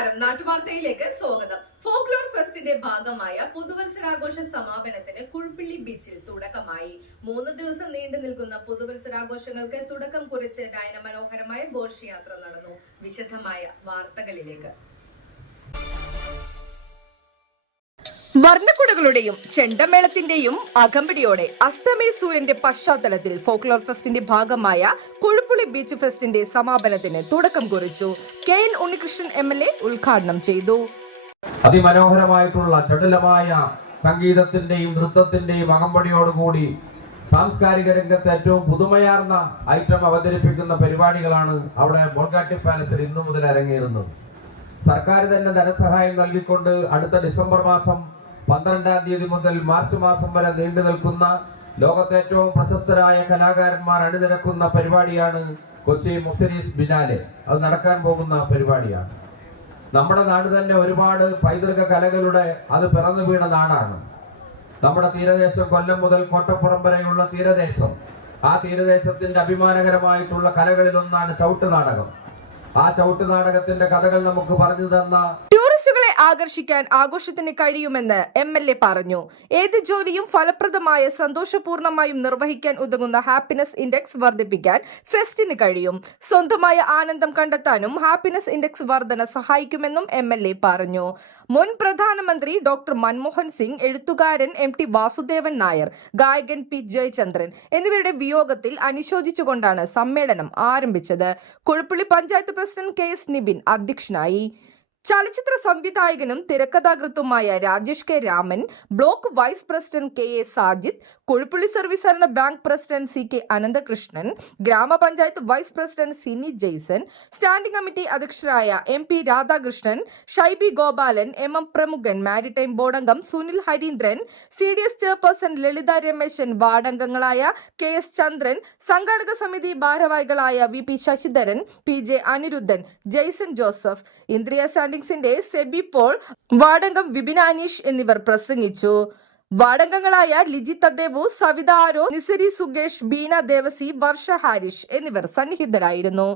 നമസ്കാരം. നാട്ടുവാർത്തയിലേക്ക് സ്വാഗതം. ഫോക്ലോർ ഫെസ്റ്റിന്റെ ഭാഗമായ പുതുവത്സരാഘോഷ സമാപനത്തിന് കുഴപ്പിള്ളി ബീച്ചിൽ തുടക്കമായി. മൂന്ന് ദിവസം നീണ്ടു നിൽക്കുന്ന പുതുവത്സരാഘോഷങ്ങൾക്ക് തുടക്കം കുറിച്ച് ഗായനമനോഹരമായ ഘോഷയാത്ര നടന്നു. വിശദമായ വാർത്തകളിലേക്ക്. വർണക്കുടകളുടെയും ചെണ്ടമേളത്തിന്റെയും അകമ്പടിയോടെ അസ്തമയ സൂര്യന്റെ പശ്ചാത്തലത്തിൽ ഫോക്ലോർ ഫെസ്റ്റിന്റെ ഭാഗമായ കുഴുപ്പുളി ബീച്ച് ഫെസ്റ്റിന്റെ സമാപനത്തിന് തുടക്കം കുറിച്ചു. K N Unnikrishnan M L A ഉദ്ഘാടനം ചെയ്തു. അതിമനോഹരമായിട്ടുള്ള ചടുലമായ സംഗീതത്തിന്റെയും നൃത്തത്തിന്റെയും അകമ്പടിയോടുകൂടി സാംസ്കാരിക രംഗത്ത് ഏറ്റവും പുതുമയാർന്ന ഐറ്റം അവതരിപ്പിക്കുന്ന പരിപാടികളാണ് അവിടെ ബോൾഗാട്ടി പാലസിൽ ഇന്നു മുതൽ അരങ്ങേറുന്നത്. സർക്കാർ തന്നെ ധനസഹായം നൽകിക്കൊണ്ട് അടുത്ത ഡിസംബർ മാസം പന്ത്രണ്ടാം തീയതി മുതൽ മാർച്ച് മാസം വരെ നീണ്ടു നിൽക്കുന്ന ലോകത്തെ ഏറ്റവും പ്രശസ്തരായ കലാകാരന്മാർ അണിനിരക്കുന്ന പരിപാടിയാണ് കൊച്ചി മുസരീസ് ബിനാലെ. അത് നടക്കാൻ പോകുന്ന പരിപാടിയാണ്. നമ്മുടെ നാട് തന്നെ ഒരുപാട് പൈതൃക കലകളുടെ അത് പിറന്നു വീണ നാടാണ്. നമ്മുടെ തീരദേശം കൊല്ലം മുതൽ കോട്ടപ്പുറം വരെയുള്ള തീരദേശം. ആ തീരദേശത്തിന്റെ അഭിമാനകരമായിട്ടുള്ള കലകളിലൊന്നാണ് ചവിട്ട് നാടകം. ആ ചവിട്ട് നാടകത്തിന്റെ കഥകൾ നമുക്ക് പറഞ്ഞു തന്ന ടൂറിസ്റ്റുകളെ ആകർഷിക്കാൻ ആഘോഷത്തിന് കഴിയുമെന്ന് എം എൽ എ പറഞ്ഞു. ഏത് ജോലിയും ഫലപ്രദമായ സന്തോഷപൂർണമായും നിർവഹിക്കാൻ ഉതകുന്ന ഹാപ്പിനെസ് ഇൻഡെക്സ് വർദ്ധിപ്പിക്കാൻ ഫെസ്റ്റിന് കഴിയും. സ്വന്തമായ ആനന്ദം കണ്ടെത്താനും ഹാപ്പിനെസ് ഇൻഡെക്സ് വർധന സഹായിക്കുമെന്നും എം എൽ എ പറഞ്ഞു. മുൻ പ്രധാനമന്ത്രി ഡോക്ടർ മൻമോഹൻ സിംഗ് എഴുത്തുകാരൻ എം ടി വാസുദേവൻ നായർ ഗായകൻ പി ജയചന്ദ്രൻ എന്നിവരുടെ വിയോഗത്തിൽ അനുശോചിച്ചുകൊണ്ടാണ് സമ്മേളനം ആരംഭിച്ചത്. Kuzhuppilly panchayat president K S Nibin അധ്യക്ഷനായി. ചലച്ചിത്ര സംവിധായകനും തിരക്കഥാകൃത്തുമായ Rajesh K Raman block vice president K A Sajith Kozhuppilly service സഹകരണ bank president C K Ananthakrishnan ഗ്രാമപഞ്ചായത്ത് vice president Sini Jaison standing committee അധ്യക്ഷരായ M P Radhakrishnan Shaiby Gopalan M M പ്രമുഖൻ maritime board അംഗം Sunil Harindran C D S chairperson Lalitha Rameshan ward അംഗങ്ങളായ K S Chandran സംഘാടക സമിതി ഭാരവാഹികളായ V P Sasidharan P J Anirudhan Jaison Joseph ഇന്ദ്രിയ സ്റ്റാൻഡിംഗ്സിന്റെ Seby Paul വാടങ്കം Vipin Aneesh എന്നിവർ പ്രസംഗിച്ചു. വാർഡംഗങ്ങളായ ലിജി തദ്ദേവു സവിത ആരോ നിസരി സുഗേഷ് ബീന ദേവസി വർഷ ഹാരിഷ് എന്നിവർ സന്നിഹിതരായിരുന്നു.